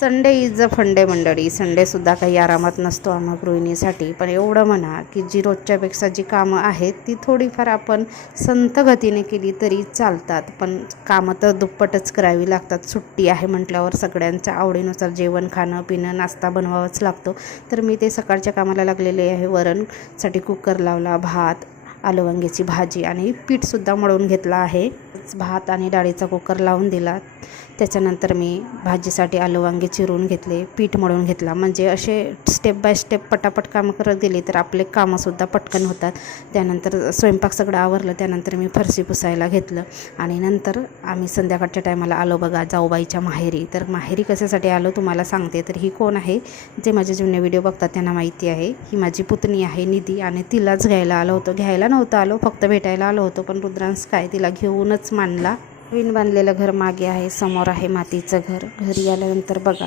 Sunday is a फंडे मंडळी. संडेसुद्धा काही आरामात नसतो आम्हा गृहिणीसाठी. पण एवढं म्हणा की जी रोजच्यापेक्षा जी कामं आहेत ती थोडीफार आपण संथ गतीने केली तरी चालतात. पण कामं तर दुप्पटच करावी लागतात. सुट्टी आहे म्हटल्यावर सगळ्यांच्या आवडीनुसार जेवण खाणं पिणं नाश्ता बनवावाच लागतो. तर मी ते सकाळच्या कामाला लागलेले आहे. वरणसाठी कुकर लावला, भात, आलू वांग्याची भाजी आणि पीठसुद्धा मळून घेतला आहे. भात आणि डाळीचा कुकर लावून दिला. त्याच्यानंतर मी भाजीसाठी आलू वांगे चिरून घेतले, पीठ मळून घेतला. म्हणजे असे स्टेप बाय स्टेप पटापट कामं करत गेली तर आपले कामंसुद्धा पटकन होतात. त्यानंतर स्वयंपाक सगळं आवरलं. त्यानंतर मी फरशी पुसायला घेतलं आणि नंतर आम्ही संध्याकाळच्या टायमाला आलो बघा जाऊबाईच्या माहेरी. तर माहेरी कशासाठी आलो तुम्हाला सांगते. तर ही कोण आहे, जे माझे जुने व्हिडिओ बघतात त्यांना माहिती आहे. ही माझी पुतणी आहे निधी आणि तिलाच घ्यायला आलो होतो. घ्यायला नव्हतं आलो, फक्त भेटायला आलो होतो. पण रुद्रांश काय तिला घेऊनच मानला. नवीन बांधलेलं घर मागे आहे, समोर आहे मातीचं घर. घरी आल्यानंतर बघा